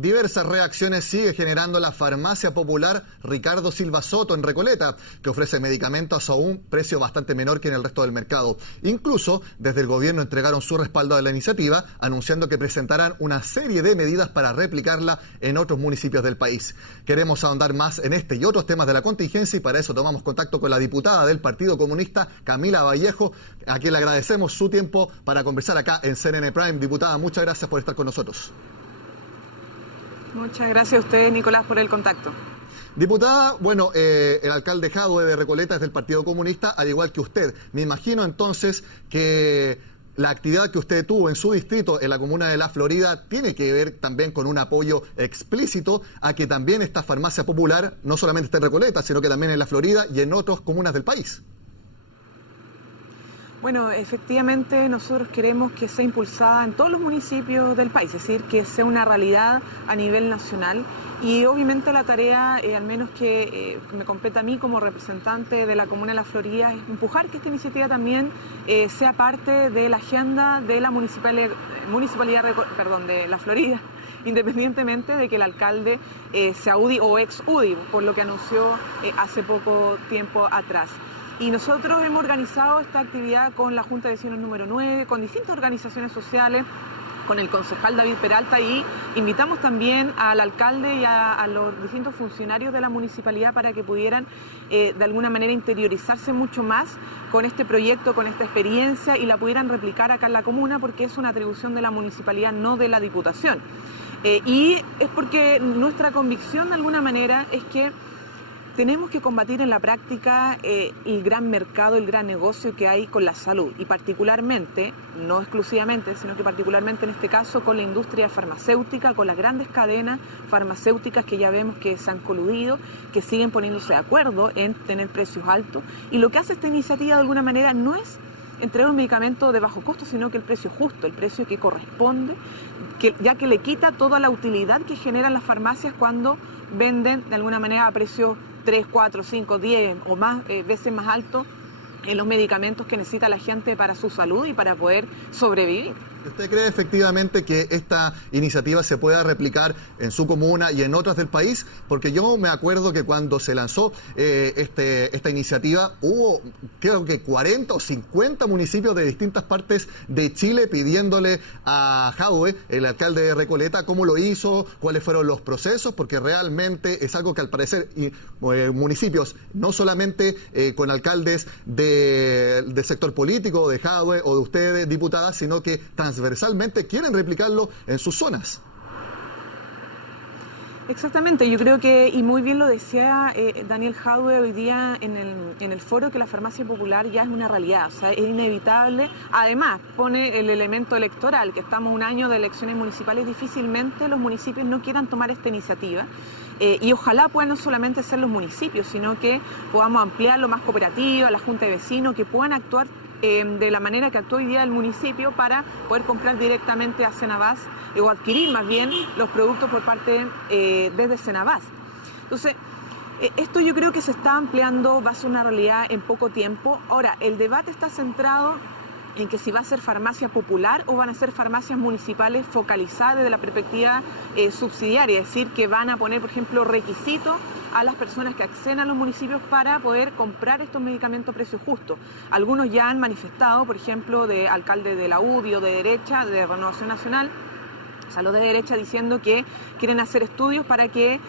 Diversas reacciones sigue generando la farmacia popular Ricardo Silva Soto en Recoleta, que ofrece medicamentos a un precio bastante menor que en el resto del mercado. Incluso desde el gobierno entregaron su respaldo a la iniciativa, anunciando que presentarán una serie de medidas para replicarla en otros municipios del país. Queremos ahondar más en este y otros temas de la contingencia y para eso tomamos contacto con la diputada del Partido Comunista, Camila Vallejo, a quien le agradecemos su tiempo para conversar acá en CNN Prime. Diputada, muchas gracias por estar con nosotros. Muchas gracias a usted, Nicolás, por el contacto. Diputada, bueno, el alcalde Jadwe de Recoleta es del Partido Comunista, al igual que usted. Me imagino entonces que la actividad que usted tuvo en su distrito, en la comuna de La Florida, tiene que ver también con un apoyo explícito a que también esta farmacia popular no solamente esté en Recoleta, sino que también en La Florida y en otras comunas del país. Bueno, efectivamente nosotros queremos que sea impulsada en todos los municipios del país, es decir, que sea una realidad a nivel nacional y obviamente la tarea, al menos que me compete a mí como representante de la Comuna de La Florida, es empujar que esta iniciativa también sea parte de la agenda de la municipalidad de La Florida, independientemente de que el alcalde sea UDI o ex UDI, por lo que anunció hace poco tiempo atrás. Y nosotros hemos organizado esta actividad con la Junta de Vecinos número 9, con distintas organizaciones sociales, con el concejal David Peralta y invitamos también al alcalde y a los distintos funcionarios de la municipalidad para que pudieran de alguna manera interiorizarse mucho más con este proyecto, con esta experiencia y la pudieran replicar acá en la comuna porque es una atribución de la municipalidad, no de la Diputación. Y es porque nuestra convicción de alguna manera es que tenemos que combatir en la práctica el gran mercado, el gran negocio que hay con la salud y particularmente, no exclusivamente, sino que particularmente en este caso con la industria farmacéutica, con las grandes cadenas farmacéuticas que ya vemos que se han coludido, que siguen poniéndose de acuerdo en tener precios altos y lo que hace esta iniciativa de alguna manera no es entregar un medicamento de bajo costo, sino que el precio justo, el precio que corresponde, ya que le quita toda la utilidad que generan las farmacias cuando venden de alguna manera a precio 3, 4, 5, 10 o más veces más alto en los medicamentos que necesita la gente para su salud y para poder sobrevivir. ¿Usted cree efectivamente que esta iniciativa se pueda replicar en su comuna y en otras del país? Porque yo me acuerdo que cuando se lanzó esta iniciativa hubo creo que 40 o 50 municipios de distintas partes de Chile pidiéndole a Jadwe, el alcalde de Recoleta, cómo lo hizo, cuáles fueron los procesos, porque realmente es algo que al parecer municipios, no solamente con alcaldes del sector político, de Jadwe o de ustedes, diputadas, sino que transversalmente quieren replicarlo en sus zonas. Exactamente, yo creo que, y muy bien lo decía Daniel Jadwe hoy día en el foro, que la farmacia popular ya es una realidad, o sea, es inevitable. Además, pone el elemento electoral, que estamos un año de elecciones municipales, difícilmente los municipios no quieran tomar esta iniciativa. Y ojalá puedan no solamente ser los municipios, sino que podamos ampliarlo más cooperativa, la Junta de Vecinos, que puedan actuar de la manera que actúa hoy día el municipio para poder comprar directamente a Senabas o adquirir más bien los productos por parte desde Senabas. Entonces, esto yo creo que se está ampliando, va a ser una realidad en poco tiempo. Ahora, el debate está centrado en que si va a ser farmacia popular o van a ser farmacias municipales focalizadas desde la perspectiva subsidiaria, es decir, que van a poner, por ejemplo, requisitos a las personas que acceden a los municipios para poder comprar estos medicamentos a precio justo. Algunos ya han manifestado, por ejemplo, de alcaldes de la UDI o de derecha, de Renovación Nacional, o sea, los de derecha, diciendo que quieren hacer estudios para que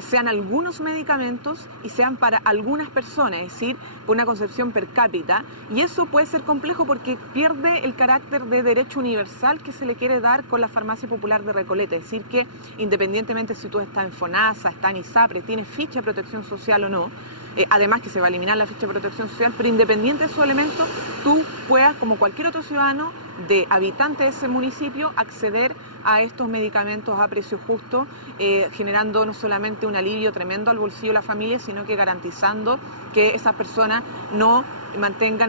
sean algunos medicamentos y sean para algunas personas, es decir, por una concepción per cápita. Y eso puede ser complejo porque pierde el carácter de derecho universal que se le quiere dar con la farmacia popular de Recoleta. Es decir, que independientemente si tú estás en FONASA, estás en ISAPRE, tienes ficha de protección social o no, además que se va a eliminar la ficha de protección social, pero independiente de esos elementos, tú puedas, como cualquier otro ciudadano de habitante de ese municipio, acceder a estos medicamentos a precio justo, generando no solamente un alivio tremendo al bolsillo de la familia, sino que garantizando que esas personas no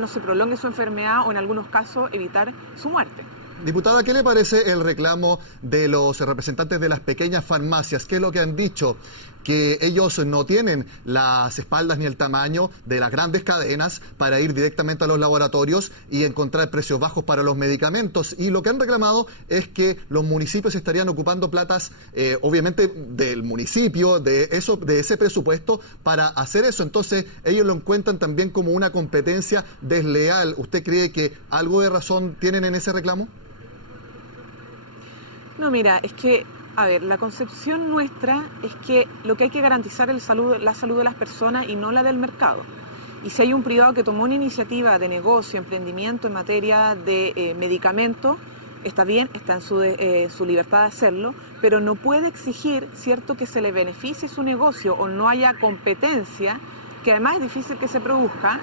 se prolongue su enfermedad o en algunos casos evitar su muerte. Diputada, ¿qué le parece el reclamo de los representantes de las pequeñas farmacias? ¿Qué es lo que han dicho? que ellos no tienen las espaldas ni el tamaño de las grandes cadenas para ir directamente a los laboratorios y encontrar precios bajos para los medicamentos. Y lo que han reclamado es que los municipios estarían ocupando platas, obviamente, del municipio, de ese presupuesto para hacer eso. Entonces, ellos lo encuentran también como una competencia desleal. ¿Usted cree que algo de razón tienen en ese reclamo? No, mira, es que, a ver, la concepción nuestra es que lo que hay que garantizar es la salud de las personas y no la del mercado. Y si hay un privado que tomó una iniciativa de negocio, emprendimiento en materia de medicamentos, está bien, está en su libertad de hacerlo, pero no puede exigir, cierto, que se le beneficie su negocio o no haya competencia, que además es difícil que se produzca,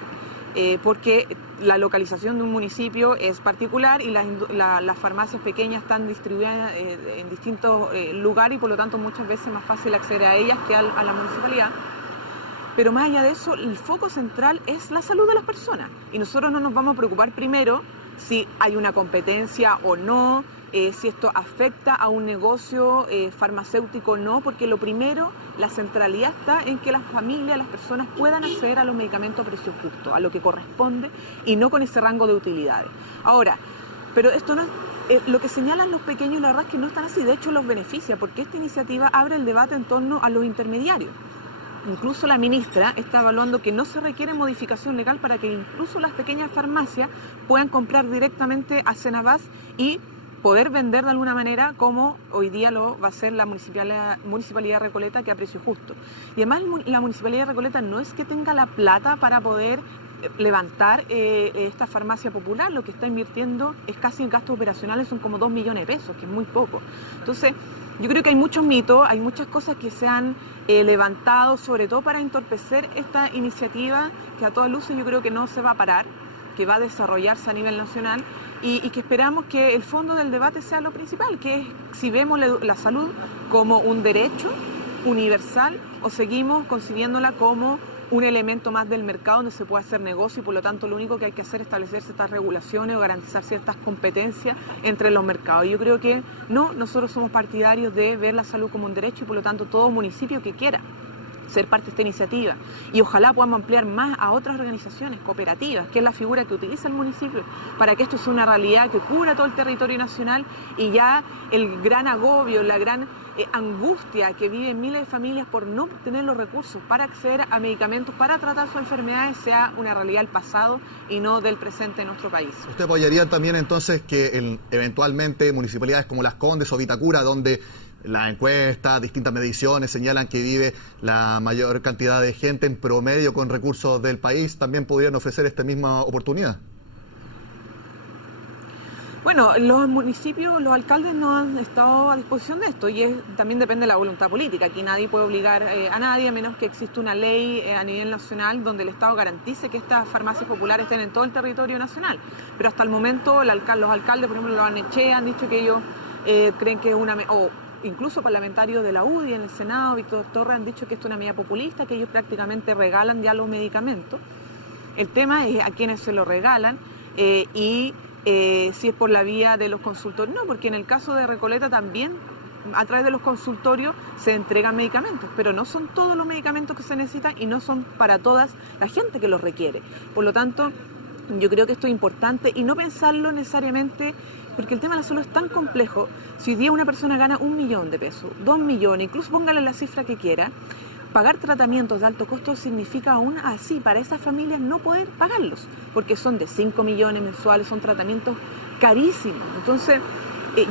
porque la localización de un municipio es particular y las farmacias pequeñas están distribuidas en distintos lugares y por lo tanto muchas veces es más fácil acceder a ellas que a la municipalidad. Pero más allá de eso, el foco central es la salud de las personas y nosotros no nos vamos a preocupar primero si hay una competencia o no, si esto afecta a un negocio farmacéutico o no, porque lo primero, la centralidad está en que las familias, las personas puedan acceder a los medicamentos a precio justo, a lo que corresponde y no con ese rango de utilidades. Ahora, pero esto no es, lo que señalan los pequeños, la verdad es que no están así, de hecho los beneficia, porque esta iniciativa abre el debate en torno a los intermediarios. Incluso la ministra está evaluando que no se requiere modificación legal para que incluso las pequeñas farmacias puedan comprar directamente a Cenabás y poder vender de alguna manera como hoy día lo va a hacer la Municipalidad de Recoleta, que a precio justo. Y además la Municipalidad de Recoleta no es que tenga la plata para poder levantar esta farmacia popular, lo que está invirtiendo es casi en gastos operacionales, son como 2 millones de pesos, que es muy poco. Entonces, yo creo que hay muchos mitos, hay muchas cosas que se han levantado, sobre todo para entorpecer esta iniciativa, que a todas luces yo creo que no se va a parar, que va a desarrollarse a nivel nacional y que esperamos que el fondo del debate sea lo principal, que es si vemos la salud como un derecho universal o seguimos concibiéndola como un elemento más del mercado donde se puede hacer negocio y por lo tanto lo único que hay que hacer es establecer ciertas regulaciones o garantizar ciertas competencias entre los mercados. Yo creo que no, nosotros somos partidarios de ver la salud como un derecho y por lo tanto todo municipio que quiera ser parte de esta iniciativa y ojalá podamos ampliar más a otras organizaciones cooperativas, que es la figura que utiliza el municipio para que esto sea una realidad que cubra todo el territorio nacional y ya el gran agobio, la gran angustia que viven miles de familias por no tener los recursos para acceder a medicamentos para tratar sus enfermedades sea una realidad del pasado y no del presente en nuestro país. ¿Usted apoyaría también entonces que eventualmente municipalidades como Las Condes o Vitacura, donde las encuestas, distintas mediciones señalan que vive la mayor cantidad de gente en promedio con recursos del país, también podrían ofrecer esta misma oportunidad? Bueno, los municipios, los alcaldes no han estado a disposición de esto y también depende de la voluntad política. Aquí nadie puede obligar a nadie, a menos que exista una ley a nivel nacional donde el Estado garantice que estas farmacias populares estén en todo el territorio nacional. Pero hasta el momento los alcaldes, por ejemplo, lo Barnechea, han dicho que ellos creen que es una... Incluso parlamentarios de la UDI en el Senado, Víctor Torres, han dicho que esto es una medida populista, que ellos prácticamente regalan ya los medicamentos. El tema es a quienes se lo regalan si es por la vía de los consultorios. No, porque en el caso de Recoleta también a través de los consultorios se entregan medicamentos, pero no son todos los medicamentos que se necesitan y no son para toda la gente que los requiere. Por lo tanto, yo creo que esto es importante y no pensarlo necesariamente, porque el tema de la salud es tan complejo. Si hoy día una persona gana 1 millón de pesos, 2 millones, incluso póngale la cifra que quiera, pagar tratamientos de alto costo significa aún así para esas familias no poder pagarlos, porque son de 5 millones mensuales, son tratamientos carísimos. Entonces,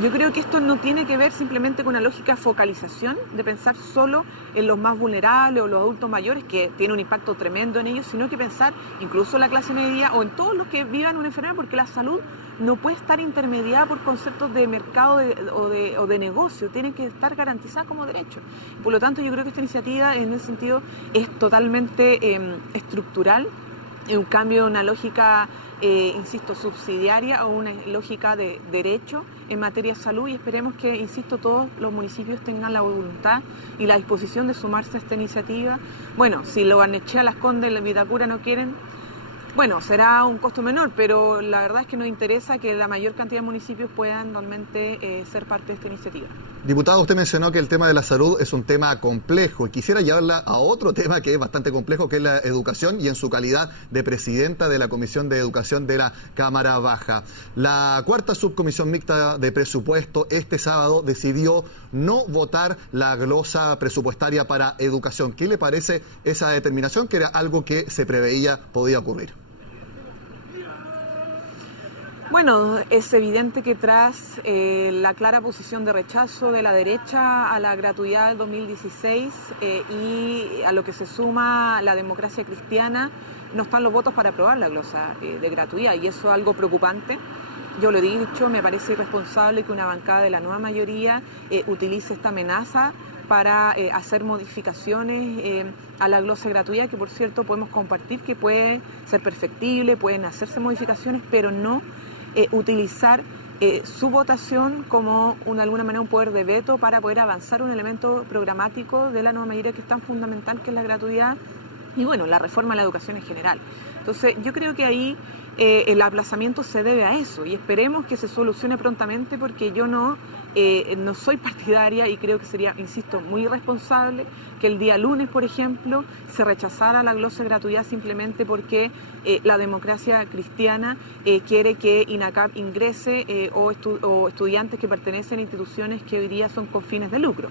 yo creo que esto no tiene que ver simplemente con una lógica de focalización, de pensar solo en los más vulnerables o los adultos mayores, que tiene un impacto tremendo en ellos, sino que pensar incluso en la clase media o en todos los que vivan una enfermedad, porque la salud no puede estar intermediada por conceptos de mercado o de negocio, tiene que estar garantizada como derecho. Por lo tanto, yo creo que esta iniciativa en ese sentido es totalmente estructural, es un cambio de una lógica, insisto, subsidiaria a una lógica de derecho en materia de salud y esperemos que, insisto, todos los municipios tengan la voluntad y la disposición de sumarse a esta iniciativa. Bueno, si lo Barnechea, Las Condes, la Vitacura no quieren, Bueno, será un costo menor, pero la verdad es que nos interesa que la mayor cantidad de municipios puedan realmente ser parte de esta iniciativa. Diputado, usted mencionó que el tema de la salud es un tema complejo y quisiera llevarla a otro tema que es bastante complejo, que es la educación, y en su calidad de presidenta de la Comisión de Educación de la Cámara Baja. La cuarta subcomisión mixta de presupuesto este sábado decidió no votar la glosa presupuestaria para educación. ¿Qué le parece esa determinación, que era algo que se preveía podía ocurrir? Bueno, es evidente que tras la clara posición de rechazo de la derecha a la gratuidad del 2016 y a lo que se suma la democracia cristiana, no están los votos para aprobar la glosa de gratuidad, y eso es algo preocupante. Yo lo he dicho, me parece irresponsable que una bancada de la nueva mayoría utilice esta amenaza para hacer modificaciones a la glosa gratuidad, que por cierto podemos compartir que puede ser perfectible, pueden hacerse modificaciones, pero no utilizar su votación como de alguna manera un poder de veto para poder avanzar un elemento programático de la nueva mayoría que es tan fundamental, que es la gratuidad, y bueno, la reforma a la educación en general. Entonces yo creo que ahí el aplazamiento se debe a eso, y esperemos que se solucione prontamente, porque yo no soy partidaria y creo que sería, insisto, muy irresponsable que el día lunes, por ejemplo, se rechazara la glosa de gratuidad simplemente porque la democracia cristiana quiere que INACAP ingrese o estudiantes que pertenecen a instituciones que hoy día son con fines de lucro.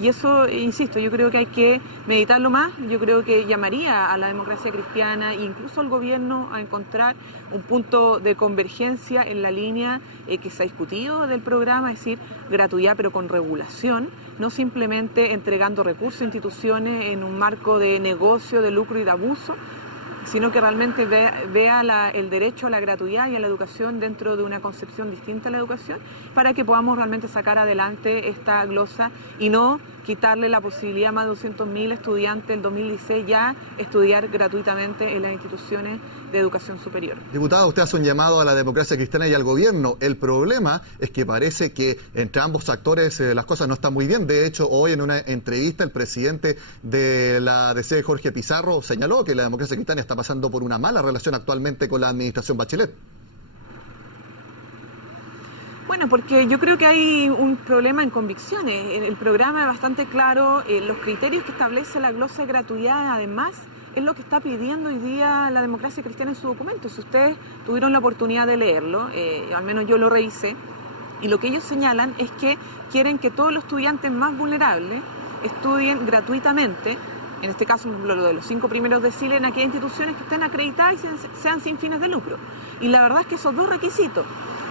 Y eso, insisto, yo creo que hay que meditarlo más. Yo creo que llamaría a la democracia cristiana e incluso al gobierno a encontrar un punto de convergencia en la línea que se ha discutido del programa, es decir, gratuidad pero con regulación, no simplemente entregando recursos a instituciones en un marco de negocio, de lucro y de abuso, sino que realmente vea el derecho a la gratuidad y a la educación dentro de una concepción distinta a la educación, para que podamos realmente sacar adelante esta glosa y no quitarle la posibilidad a más de 200.000 estudiantes del 2016 ya estudiar gratuitamente en las instituciones de educación superior. Diputado, usted hace un llamado a la democracia cristiana y al gobierno. El problema es que parece que entre ambos actores las cosas no están muy bien. De hecho, hoy en una entrevista el presidente de la DC, Jorge Pizarro, señaló que la democracia cristiana está pasando por una mala relación actualmente con la administración Bachelet. Bueno, porque yo creo que hay un problema en convicciones. El programa es bastante claro, los criterios que establece la glosa de gratuidad, además, es lo que está pidiendo hoy día la democracia cristiana en su documento. Si ustedes tuvieron la oportunidad de leerlo, al menos yo lo revisé, y lo que ellos señalan es que quieren que todos los estudiantes más vulnerables estudien gratuitamente, en este caso lo de los 5 primeros deciles, en aquellas instituciones que estén acreditadas y sean sin fines de lucro. Y la verdad es que esos 2 requisitos,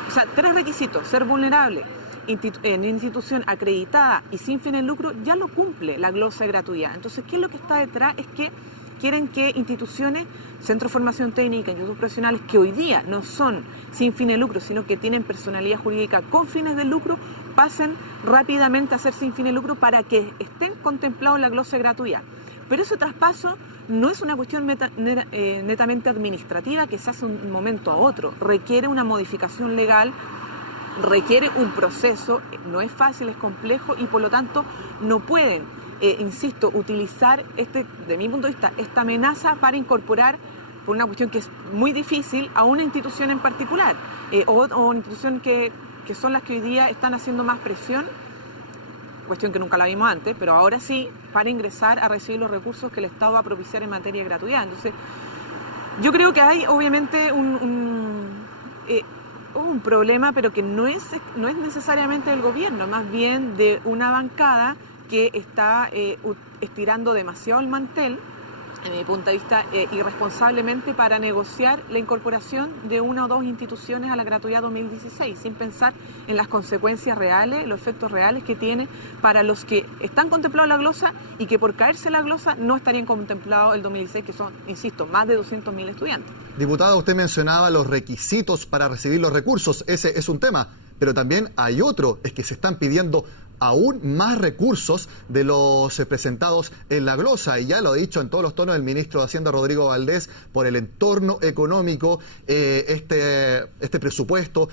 o sea, 3 requisitos, ser vulnerable en institución acreditada y sin fines de lucro, ya lo cumple la glosa de gratuidad. Entonces, ¿qué es lo que está detrás? Es que quieren que instituciones, centros de formación técnica, institutos profesionales, que hoy día no son sin fines de lucro, sino que tienen personalidad jurídica con fines de lucro, pasen rápidamente a ser sin fines de lucro para que estén contemplados en la glosa de gratuidad. Pero ese traspaso no es una cuestión netamente administrativa que se hace de un momento a otro. Requiere una modificación legal, requiere un proceso, no es fácil, es complejo, y por lo tanto no pueden, insisto, utilizar, de mi punto de vista, esta amenaza para incorporar, por una cuestión que es muy difícil, a una institución en particular, o una institución que son las que hoy día están haciendo más presión, cuestión que nunca la vimos antes, pero ahora sí, para ingresar a recibir los recursos que el Estado va a propiciar en materia de gratuidad. Entonces, yo creo que hay obviamente un problema, pero que no es necesariamente del gobierno, más bien de una bancada que está estirando demasiado el mantel, en mi punto de vista, irresponsablemente, para negociar la incorporación de 1 o 2 instituciones a la gratuidad 2016, sin pensar en las consecuencias reales, los efectos reales que tiene para los que están contemplados en la glosa y que por caerse la glosa no estarían contemplados el 2016, que son, insisto, más de 200.000 estudiantes. Diputada, usted mencionaba los requisitos para recibir los recursos. Ese es un tema, pero también hay otro, es que se están pidiendo aún más recursos de los presentados en la glosa, y ya lo ha dicho en todos los tonos el ministro de Hacienda, Rodrigo Valdés, por el entorno económico, este presupuesto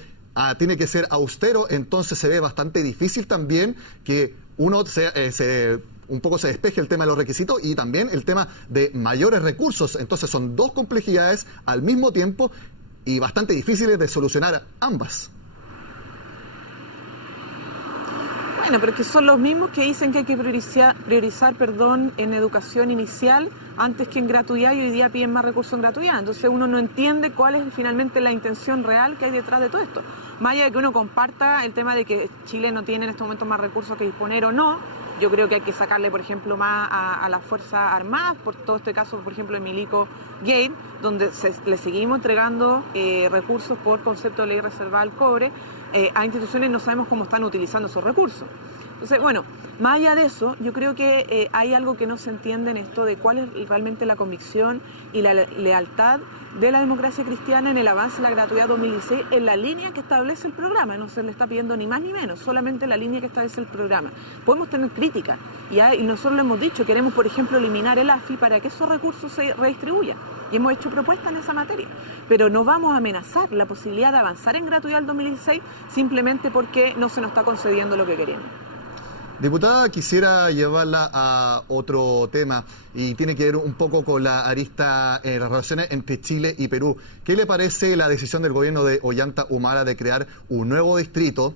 tiene que ser austero, entonces se ve bastante difícil también que uno se un poco se despeje el tema de los requisitos y también el tema de mayores recursos. Entonces son dos complejidades al mismo tiempo y bastante difíciles de solucionar ambas. Bueno, pero que son los mismos que dicen que hay que priorizar en educación inicial antes que en gratuidad, y hoy día piden más recursos en gratuidad. Entonces uno no entiende cuál es finalmente la intención real que hay detrás de todo esto. Más allá de que uno comparta el tema de que Chile no tiene en estos momentos más recursos que disponer o no, yo creo que hay que sacarle, por ejemplo, más a las Fuerzas Armadas, por todo este caso, por ejemplo, de Milico Gate, donde le seguimos entregando recursos por concepto de ley reservada al cobre a instituciones, no sabemos cómo están utilizando esos recursos. Entonces, bueno, más allá de eso, yo creo que hay algo que no se entiende en esto de cuál es realmente la convicción y la lealtad de la democracia cristiana en el avance de la gratuidad 2016 en la línea que establece el programa. No se le está pidiendo ni más ni menos, solamente la línea que establece el programa. Podemos tener críticas y nosotros lo hemos dicho, queremos por ejemplo eliminar el AFI para que esos recursos se redistribuyan y hemos hecho propuestas en esa materia, pero no vamos a amenazar la posibilidad de avanzar en gratuidad el 2016 simplemente porque no se nos está concediendo lo que queremos. Diputada, quisiera llevarla a otro tema y tiene que ver un poco con la arista en las relaciones entre Chile y Perú. ¿Qué le parece la decisión del gobierno de Ollanta Humala de crear un nuevo distrito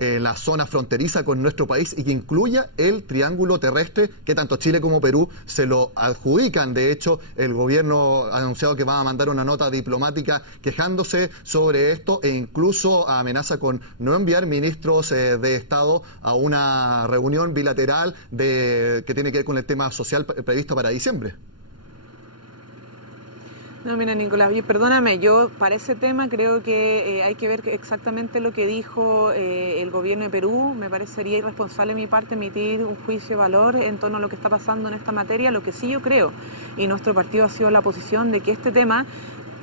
en la zona fronteriza con nuestro país y que incluya el triángulo terrestre que tanto Chile como Perú se lo adjudican? De hecho, el gobierno ha anunciado que va a mandar una nota diplomática quejándose sobre esto e incluso amenaza con no enviar ministros de Estado a una reunión bilateral que tiene que ver con el tema social previsto para diciembre. No, mira, Nicolás, perdóname, yo para ese tema creo que hay que ver exactamente lo que dijo el gobierno de Perú. Me parecería irresponsable de mi parte emitir un juicio de valor en torno a lo que está pasando en esta materia. Lo que sí yo creo, y nuestro partido ha sido la posición de que este tema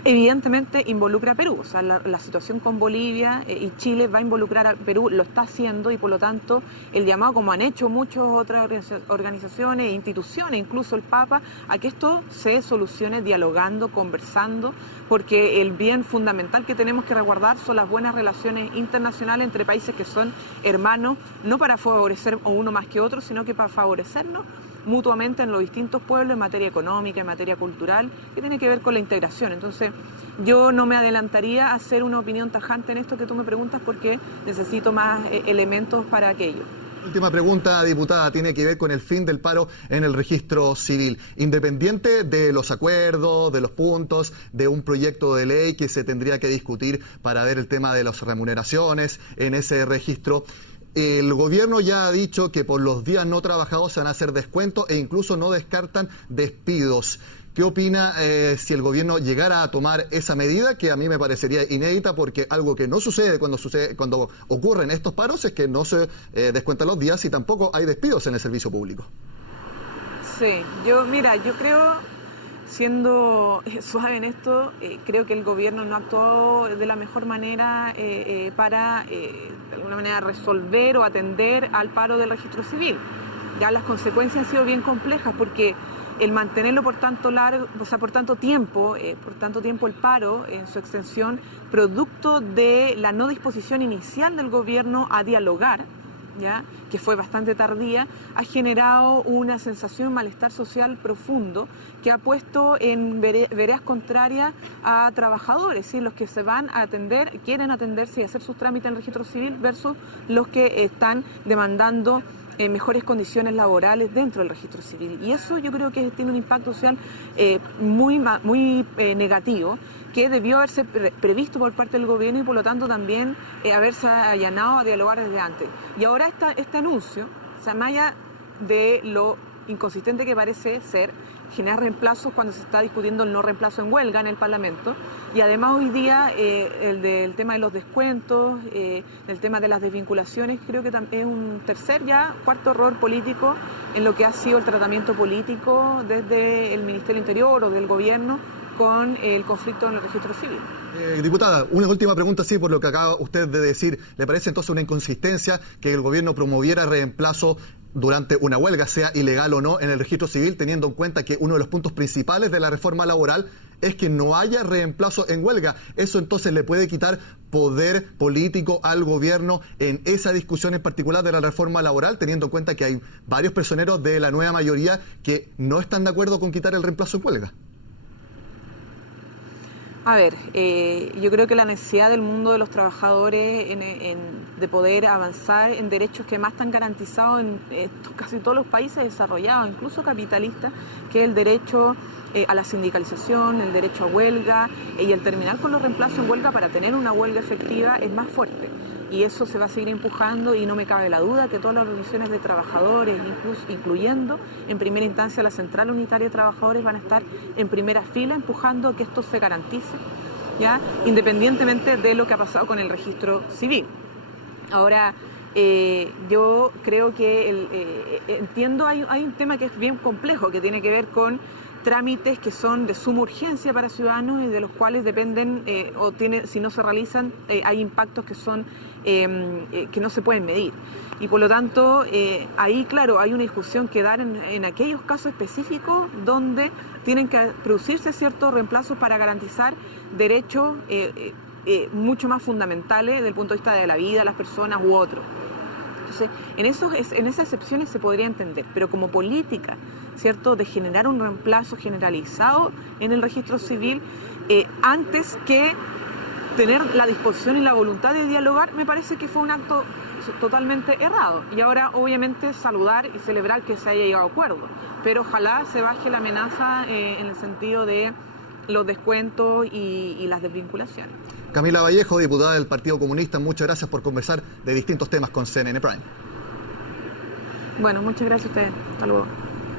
evidentemente involucra a Perú, o sea, la situación con Bolivia y Chile va a involucrar a Perú, lo está haciendo, y por lo tanto el llamado, como han hecho muchas otras organizaciones e instituciones, incluso el Papa, a que esto se solucione dialogando, conversando, porque el bien fundamental que tenemos que resguardar son las buenas relaciones internacionales entre países que son hermanos, no para favorecer a uno más que otro, sino que para favorecernos mutuamente en los distintos pueblos en materia económica, en materia cultural, que tiene que ver con la integración. Entonces, yo no me adelantaría a hacer una opinión tajante en esto que tú me preguntas porque necesito más elementos para aquello. Última pregunta, diputada, tiene que ver con el fin del paro en el registro civil. Independiente de los acuerdos, de los puntos, de un proyecto de ley que se tendría que discutir para ver el tema de las remuneraciones en ese registro, el gobierno ya ha dicho que por los días no trabajados se van a hacer descuentos e incluso no descartan despidos. ¿Qué opina si el gobierno llegara a tomar esa medida, que a mí me parecería inédita, porque algo que no sucede cuando ocurren estos paros es que no se descuentan los días y tampoco hay despidos en el servicio público? Sí, yo creo, siendo suave en esto, creo que el gobierno no actuó de la mejor manera para, de alguna manera, resolver o atender al paro del registro civil. Ya las consecuencias han sido bien complejas porque el mantenerlo por tanto tiempo el paro en su extensión, producto de la no disposición inicial del gobierno a dialogar, ¿ya?, que fue bastante tardía, ha generado una sensación de malestar social profundo que ha puesto en veredas contrarias a trabajadores, ¿sí?, los que se van a atender, quieren atenderse y hacer sus trámites en el registro civil versus los que están demandando mejores condiciones laborales dentro del registro civil. Y eso yo creo que tiene un impacto social muy negativo, que debió haberse previsto por parte del gobierno y por lo tanto también haberse allanado a dialogar desde antes. Y ahora este anuncio, o sea, más allá de lo inconsistente que parece ser, genera reemplazos cuando se está discutiendo el no reemplazo en huelga en el Parlamento, y además hoy día el tema de los descuentos, el tema de las desvinculaciones, creo que es un cuarto error político en lo que ha sido el tratamiento político desde el Ministerio del Interior o del gobierno con el conflicto en el registro civil. Diputada, una última pregunta, sí, por lo que acaba usted de decir. ¿Le parece entonces una inconsistencia que el gobierno promoviera reemplazo durante una huelga, sea ilegal o no, en el registro civil, teniendo en cuenta que uno de los puntos principales de la reforma laboral es que no haya reemplazo en huelga. Eso entonces le puede quitar poder político al gobierno en esa discusión en particular de la reforma laboral, teniendo en cuenta que hay varios personeros de la nueva mayoría que no están de acuerdo con quitar el reemplazo en huelga. A ver, yo creo que la necesidad del mundo de los trabajadores de poder avanzar en derechos que más están garantizados en casi todos los países desarrollados, incluso capitalistas, que es el derecho a la sindicalización, el derecho a huelga y el terminar con los reemplazos en huelga para tener una huelga efectiva es más fuerte. Y eso se va a seguir empujando y no me cabe la duda que todas las organizaciones de trabajadores, incluyendo en primera instancia la Central Unitaria de Trabajadores, van a estar en primera fila empujando que esto se garantice, ¿ya? Independientemente de lo que ha pasado con el registro civil. Ahora, yo creo que entiendo, hay un tema que es bien complejo, que tiene que ver con trámites que son de suma urgencia para ciudadanos y de los cuales dependen si no se realizan, hay impactos que son que no se pueden medir. Y por lo tanto, ahí, claro, hay una discusión que dar en aquellos casos específicos donde tienen que producirse ciertos reemplazos para garantizar derechos mucho más fundamentales desde el punto de vista de la vida de las personas u otros. Entonces, en esas excepciones se podría entender, pero como política, ¿cierto?, de generar un reemplazo generalizado en el registro civil, antes que tener la disposición y la voluntad de dialogar, me parece que fue un acto totalmente errado. Y ahora, obviamente, saludar y celebrar que se haya llegado a acuerdo, pero ojalá se baje la amenaza en el sentido de los descuentos y las desvinculaciones. Camila Vallejo, diputada del Partido Comunista, muchas gracias por conversar de distintos temas con CNN Prime. Bueno, muchas gracias a ustedes. Hasta luego.